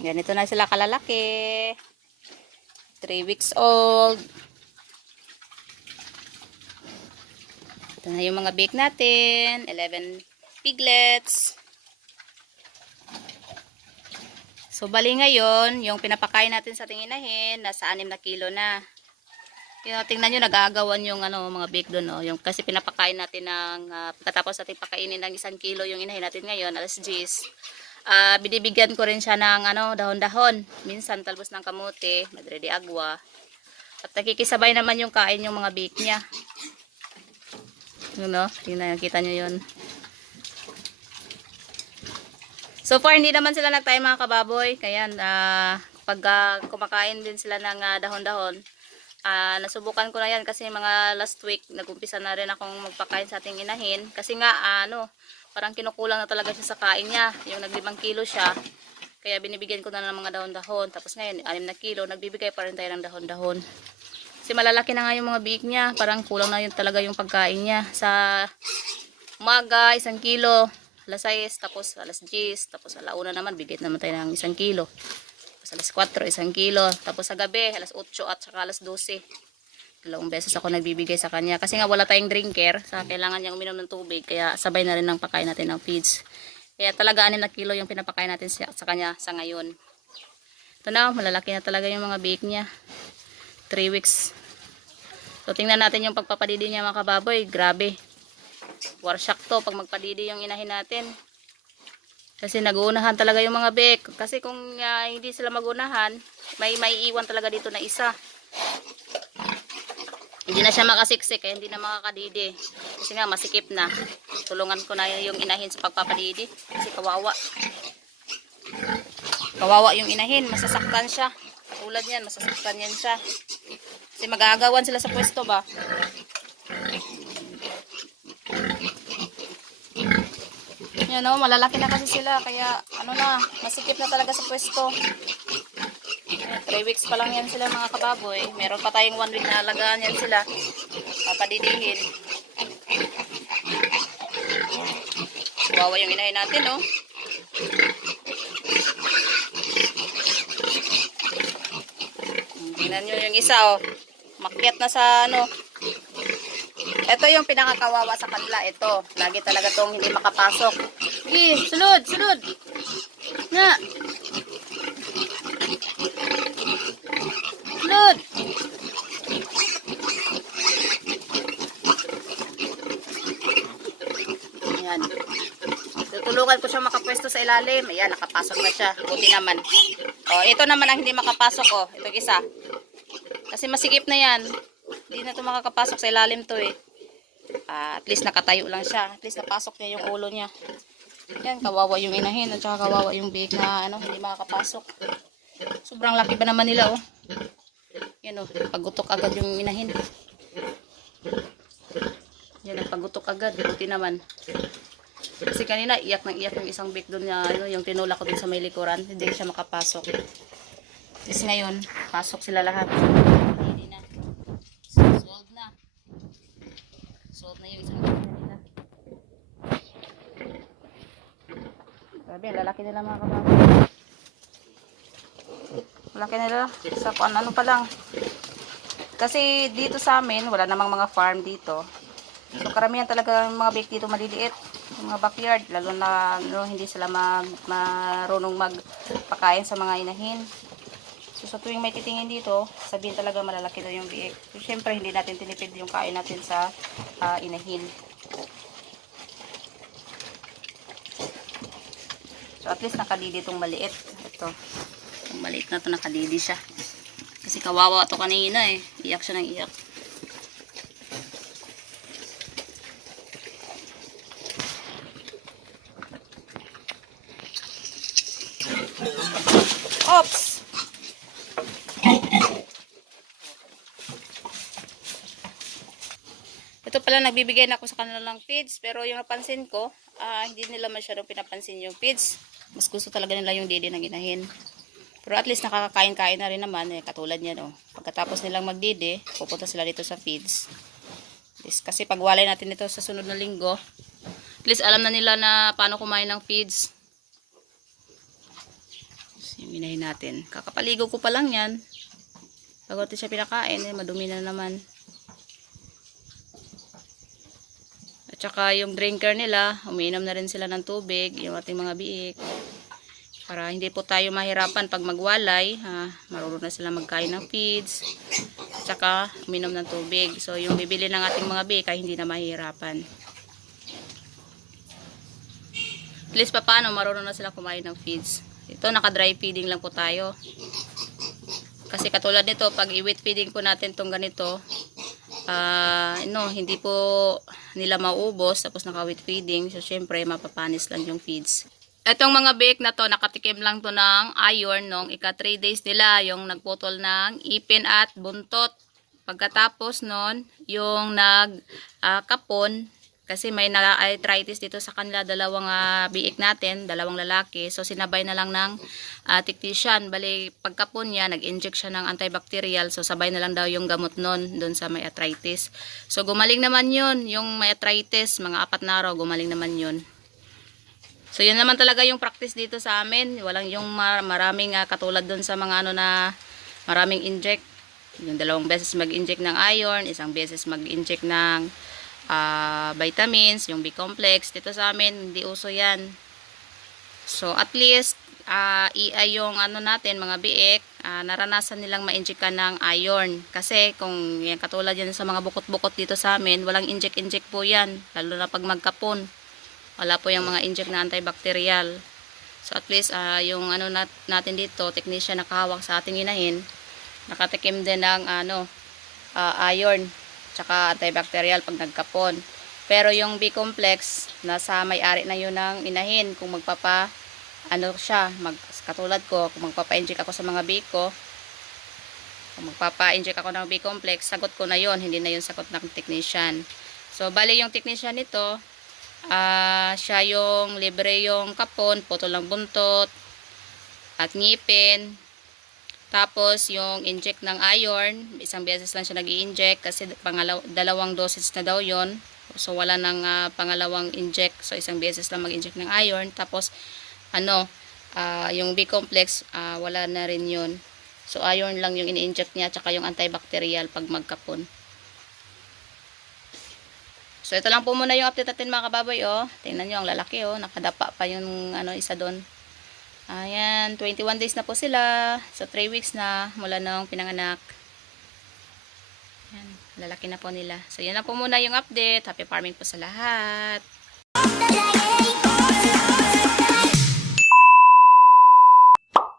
Ganito na sila kalalaki. 3 weeks old. Ito na yung mga bake natin. 11 piglets. So, bali ngayon, yung pinapakain natin sa ating inahin, nasa 6 na kilo na. Yung, tingnan nyo, nagagawan yung ano, mga bake doon. No? Yung, kasi pinapakain natin ng, uh, pagkatapos natin pakainin ng isang kilo yung inahin natin ngayon, alas 10. Ah, binibigyan ko rin siya ng ano, dahon-dahon. Minsan talbos ng kamote, madre de agua. At nakikisabay naman yung kain yung mga bake niya. Yun no, tingnan, kita nyo yun. So far, hindi naman sila nagtayo mga kababoy. Kaya, ah, pag ah, kumakain din sila ng ah, dahon-dahon, ah, nasubukan ko na yan kasi mga last week, nagumpisa na rin akong magpakain sa ating inahin. Kasi nga, ah, ano, parang kinukulang na talaga siya sa kain niya. Yung naglimang kilo siya. Kaya binibigyan ko na ng mga dahon-dahon. Tapos ngayon, 6 na kilo, nagbibigay pa rin tayo ng dahon-dahon. Kasi malalaki na nga yung mga biik niya. Parang kulang na yun talaga yung pagkain niya. Sa umaga, isang kilo. Alas 6, tapos alas 10, tapos alauna naman, bigay naman tayo ng isang kilo. Tapos alas 4, isang kilo. Tapos sa gabi, alas 8 at saka alas 12. Dalawang beses ako nagbibigay sa kanya. Kasi nga wala tayong drinker. Sa kailangan niyang uminom ng tubig. Kaya sabay na rin ng pakain natin ng feeds. Kaya talaga 6 na kilo yung pinapakain natin sa, sa kanya sa ngayon. Ito na, malalaki na talaga yung mga bake niya. 3 weeks. So tingnan natin yung pagpapadidi niya mga kababoy. Grabe. Warshock to pag magpadidi yung inahin natin. Kasi naguunahan talaga yung mga bake. Kasi kung ah, hindi sila magunahan, may may iwan talaga dito na isa. Hindi na siya makasiksik, kaya hindi na makakadidi. Kasi nga, masikip na. Tulungan ko na yung inahin sa pagpapadidi. Kasi kawawa. Kawawa yung inahin, masasaktan siya. Tulad yan, masasaktan yan siya. Kasi magagawan sila sa pwesto ba? Yan o, malalaki na kasi sila. Kaya, ano na, masikip na talaga sa pwesto. 3 weeks pa lang yan sila mga kababoy. Meron pa tayong 1 week na alagaan yan sila. Papadidihin. Wawa yung inahin natin, no? Hmm, Tingnan nyo yung isa, oh. Makyat na sa, ano. Ito yung pinakakawawa sa kanila. Ito. Lagi talaga tong hindi makapasok. Sige, sulod, sulod. Nga. Sulod. Ayan. Tutulungan makapwesto sa ilalim. Ayan, nakapasok na siya. Buti naman. O, ito naman ang hindi makapasok. O, ito isa. Kasi masikip na yan. Hindi na ito makakapasok sa ilalim to eh. Ah, at least nakatayo lang siya. At least napasok niya yung ulo niya. Yan, kawawa yung inahin. At saka kawawa yung big na ano, hindi makakapasok. Sobrang laki ba naman nila oh. Yan oh, pagutok agad yung inahin. Yan, pagutok agad. Buti naman. Kasi kanina, iyak ng iyak yung isang big doon na ano, yung tinulak ko dun sa may likuran. Hindi siya makapasok. Kasi ngayon, pasok sila lahat. Hindi na. Sold na. Sold na yung isang big nila. Grabe, lalaki nila mga kababo. Malaki nila. Sa kung ano pa lang. Kasi dito sa amin, wala namang mga farm dito. So karamihan talaga ng mga bake dito maliliit. Yung mga backyard, lalo na no, hindi sila mag, marunong magpakain sa mga inahin. So sa tuwing may titingin dito, sabihin talaga malalaki daw yung biik. So, syempre hindi natin tinipid yung kain natin sa ah, inahin. So at least nakadidi itong maliit. Ito. Itong maliit na to nakadidi siya. Kasi kawawa to kanina eh. Iyak siya ng iyak. Ops! Ito pala nagbibigay na ako sa kanila ng feeds pero yung napansin ko, ah, hindi nila masyadong pinapansin yung feeds. Mas gusto talaga nila yung dede na ginahin. Pero at least nakakakain-kain na rin naman eh, katulad niya no. Pagkatapos nilang magdede, pupunta sila dito sa feeds. Least, kasi pag walay natin ito sa sunod na linggo, at least alam na nila na paano kumain ng feeds. Kasi Yung inahin natin. Kakapaligo ko pa lang yan. Bago natin siya pinakain, eh, madumi na naman. At saka yung drinker nila, umiinom na rin sila ng tubig, yung ating mga biik. Para hindi po tayo mahirapan pag magwalay, ha, marunong na sila magkain ng feeds. At saka uminom ng tubig. So yung bibili ng ating mga biik ay hindi na mahirapan. Pa paano, marunong na sila kumain ng feeds. Ito, naka-dry feeding lang po tayo. Kasi katulad nito, pag i-wet feeding po natin tong ganito, ah no, hindi po nila maubos, tapos naka-wet feeding. So, syempre, mapapanis lang yung feeds. Itong mga bake na to, nakatikim lang to ng iron nung ika 3 days nila, yung nagputol ng ipin at buntot. Pagkatapos nun, yung nagkapon, kasi may na-arthritis dito sa kanila, dalawang ah, biik natin, dalawang lalaki. So, sinabay na lang ng uh, technician. Bali, pagkapon niya, nag-inject siya ng antibacterial. So, sabay na lang daw yung gamot nun, dun sa may arthritis. So, gumaling naman yun. Yung may arthritis, mga apat na araw, gumaling naman yun. So, yun naman talaga yung practice dito sa amin. Walang yung mar- maraming ah, katulad dun sa mga ano na maraming inject. Yung dalawang beses mag-inject ng iron, isang beses mag-inject ng ah, vitamins, yung B-complex. Dito sa amin, hindi uso yan. So, at least, ah i yung ano natin, mga biik, ah, naranasan nilang ma-injectan ng iron. Kasi kung yan, katulad yan sa mga bukot-bukot dito sa amin, walang inject-inject po yan. Lalo na pag magkapon. Wala po yung mga inject na antibacterial. So at least ah, yung ano nat natin dito, technician nakahawak sa ating inahin, nakatikim din ng ano, ah, iron, tsaka antibacterial pag nagkapon. Pero yung B-complex, nasa may-ari na yun ng inahin. Kung magpapa, ano siya, mag, katulad ko, kung magpapa-inject ako sa mga B ko, kung magpapa-inject ako ng B-complex, sagot ko na yon hindi na yun sagot ng technician. So, bali yung technician nito, ah siya yung libre yung kapon, putol ng buntot, at ngipin. Tapos, yung inject ng iron, isang beses lang siya nag inject kasi pangalaw, dalawang dosage na daw yon So, wala nang ah, pangalawang inject. So, isang beses lang mag-inject ng iron. Tapos, ano, ah, yung B-complex, ah, wala na rin yun. So, iron lang yung ini-inject niya, tsaka yung antibacterial pag magkapon. So, ito lang po muna yung update natin mga kababoy, oh. Tingnan nyo, ang lalaki, oh. Nakadapa pa yung, ano, isa doon. Ayan, 21 days na po sila. So, 3 weeks na mula nung pinanganak. Ayan, lalaki na po nila. So, yun lang po muna yung update. Happy farming po sa lahat.